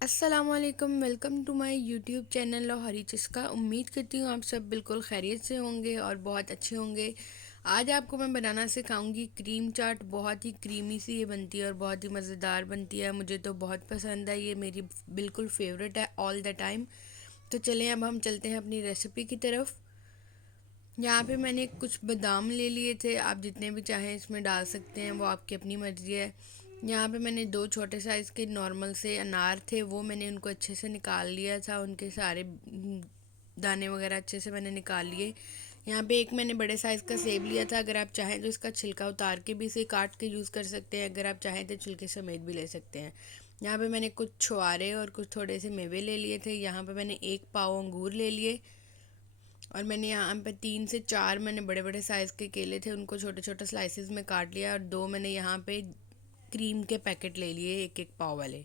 अस्सलामुअलैकुम, welcome to my YouTube channel Lahori Chiska. उम्मीद करती हूँ आप सब बिल्कुल खैरियत से होंगे और बहुत अच्छे होंगे। आज आपको मैं बनाना सिखाऊंगी क्रीम चाट। बहुत ही क्रीमी सी ये बनती है और बहुत ही मज़ेदार बनती है। मुझे तो बहुत पसंद है, ये मेरी बिल्कुल फेवरेट है ऑल द टाइम। तो चलें अब हम चलते हैं अपनी रेसिपी की तरफ। यहाँ पे मैंने कुछ बादाम ले लिए थे, आप जितने भी चाहें इसमें डाल सकते हैं, वो आपकी अपनी मर्ज़ी है। यहाँ पे मैंने दो छोटे साइज़ के नॉर्मल से अनार थे, वो मैंने उनको अच्छे से निकाल लिया था, उनके सारे दाने वगैरह अच्छे से मैंने निकाल लिए। यहाँ पे एक मैंने बड़े साइज़ का सेब लिया था, अगर आप चाहें तो इसका छिलका उतार के भी इसे काट के यूज़ कर सकते हैं, अगर आप चाहें तो छिलके समेत भी ले सकते हैं। यहाँ पे मैंने कुछ छुआरे और कुछ थोड़े से मेवे ले लिए थे। यहाँ पे मैंने एक पाव अंगूर ले लिए और मैंने यहाँ पे 3 से 4 मैंने बड़े बड़े साइज़ के केले थे, उनको छोटे छोटे स्लाइसेस में काट लिया। और दो मैंने यहाँ पे क्रीम के पैकेट ले लिए, एक एक पाव वाले।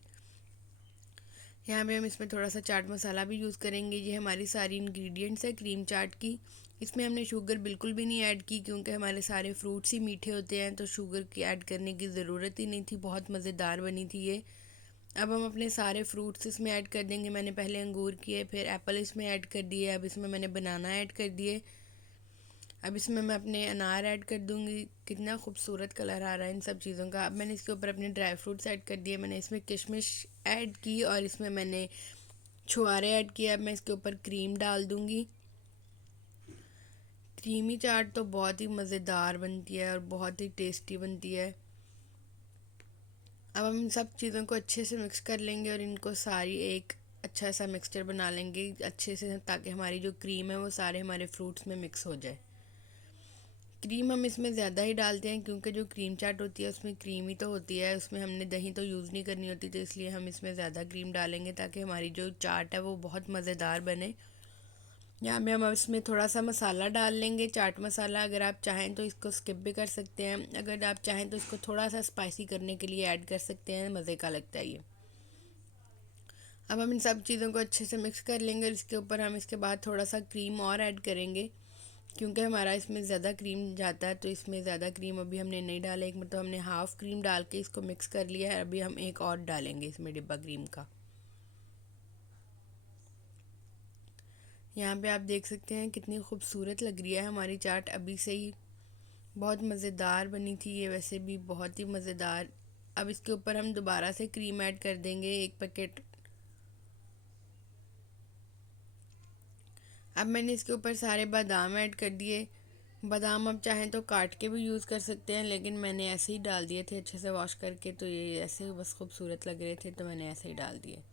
यहाँ पे हम इसमें थोड़ा सा चाट मसाला भी यूज़ करेंगे। ये हमारी सारी इंग्रेडिएंट्स है क्रीम चाट की। इसमें हमने शुगर बिल्कुल भी नहीं ऐड की, क्योंकि हमारे सारे फ्रूट्स ही मीठे होते हैं, तो शुगर की ऐड करने की ज़रूरत ही नहीं थी। बहुत मज़ेदार बनी थी ये। अब हम अपने सारे फ्रूट्स इसमें ऐड कर देंगे। मैंने पहले अंगूर किए, फिर एप्पल इसमें ऐड कर दिए, अब इसमें मैंने बनाना ऐड कर दिए। अब इसमें मैं अपने अनार ऐड कर दूंगी। कितना खूबसूरत कलर आ रहा है इन सब चीज़ों का। अब मैंने इसके ऊपर अपने ड्राई फ्रूट्स ऐड कर दिए। मैंने इसमें किशमिश ऐड की और इसमें मैंने छुआरे ऐड किए। अब मैं इसके ऊपर क्रीम डाल दूंगी। क्रीमी चाट तो बहुत ही मज़ेदार बनती है और बहुत ही टेस्टी बनती है। अब हम इन सब चीज़ों को अच्छे से मिक्स कर लेंगे और इनको सारी एक अच्छा सा मिक्सचर बना लेंगे अच्छे से, ताकि हमारी जो क्रीम है वो सारे हमारे फ्रूट्स में मिक्स हो जाए। क्रीम हम इसमें ज़्यादा ही डालते हैं, क्योंकि जो क्रीम चाट होती है उसमें क्रीम ही तो होती है, उसमें हमने दही तो यूज़ नहीं करनी होती, तो इसलिए हम इसमें ज़्यादा क्रीम डालेंगे ताकि हमारी जो चाट है वो बहुत मज़ेदार बने। यहाँ में हम इसमें थोड़ा सा मसाला डाल लेंगे, चाट मसाला। अगर आप चाहें तो इसको स्किप भी कर सकते हैं, अगर आप चाहें तो इसको थोड़ा सा स्पाइसी करने के लिए ऐड कर सकते हैं, मज़े का लगता है ये। अब हम इन सब चीज़ों को अच्छे से मिक्स कर लेंगे और इसके ऊपर हम इसके बाद थोड़ा सा क्रीम और ऐड करेंगे, क्योंकि हमारा इसमें ज़्यादा क्रीम जाता है, तो इसमें ज़्यादा क्रीम अभी हमने नहीं डाला। एक मतलब हमने हाफ़ क्रीम डाल के इसको मिक्स कर लिया है, अभी हम एक और डालेंगे इसमें डिब्बा क्रीम का। यहाँ पे आप देख सकते हैं कितनी खूबसूरत लग रही है हमारी चाट अभी से ही। बहुत मज़ेदार बनी थी ये, वैसे भी बहुत ही मज़ेदार। अब इसके ऊपर हम दोबारा से क्रीम ऐड कर देंगे, एक पैकेट। अब मैंने इसके ऊपर सारे बादाम ऐड कर दिए। बादाम आप चाहें तो काट के भी यूज़ कर सकते हैं, लेकिन मैंने ऐसे ही डाल दिए थे अच्छे से वॉश करके, तो ये ऐसे बस खूबसूरत लग रहे थे, तो मैंने ऐसे ही डाल दिए।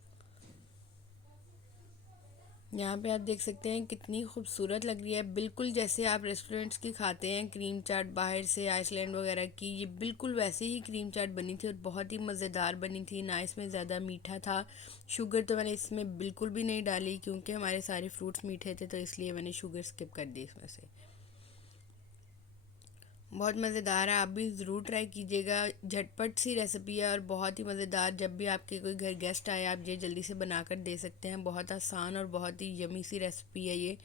यहाँ पे आप देख सकते हैं कितनी खूबसूरत लग रही है, बिल्कुल जैसे आप रेस्टोरेंट्स की खाते हैं क्रीम चाट बाहर से, आइसलैंड वगैरह की। ये बिल्कुल वैसे ही क्रीम चाट बनी थी और बहुत ही मज़ेदार बनी थी। ना इसमें ज़्यादा मीठा था, शुगर तो मैंने इसमें बिल्कुल भी नहीं डाली, क्योंकि हमारे सारे फ्रूट्स मीठे थे, तो इसलिए मैंने शुगर स्किप कर दी इसमें से। बहुत मज़ेदार है, आप भी ज़रूर ट्राई कीजिएगा। झटपट सी रेसिपी है और बहुत ही मज़ेदार। जब भी आपके कोई घर गेस्ट आए, आप ये जल्दी से बना कर दे सकते हैं। बहुत आसान और बहुत ही यमी सी रेसिपी है ये।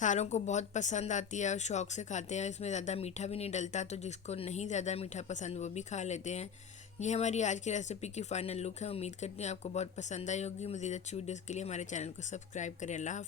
सारों को बहुत पसंद आती है और शौक़ से खाते हैं। इसमें ज़्यादा मीठा भी नहीं डलता, तो जिसको नहीं ज़्यादा मीठा पसंद वो भी खा लेते हैं। ये हमारी आज की रेसिपी की फ़ाइनल लुक है। उम्मीद करती हूँ आपको बहुत पसंद आई होगी। मज़ीद अच्छी वीडियोज़ के लिए हमारे चैनल को सब्सक्राइब करें। अल्लाह हाफ़िज़।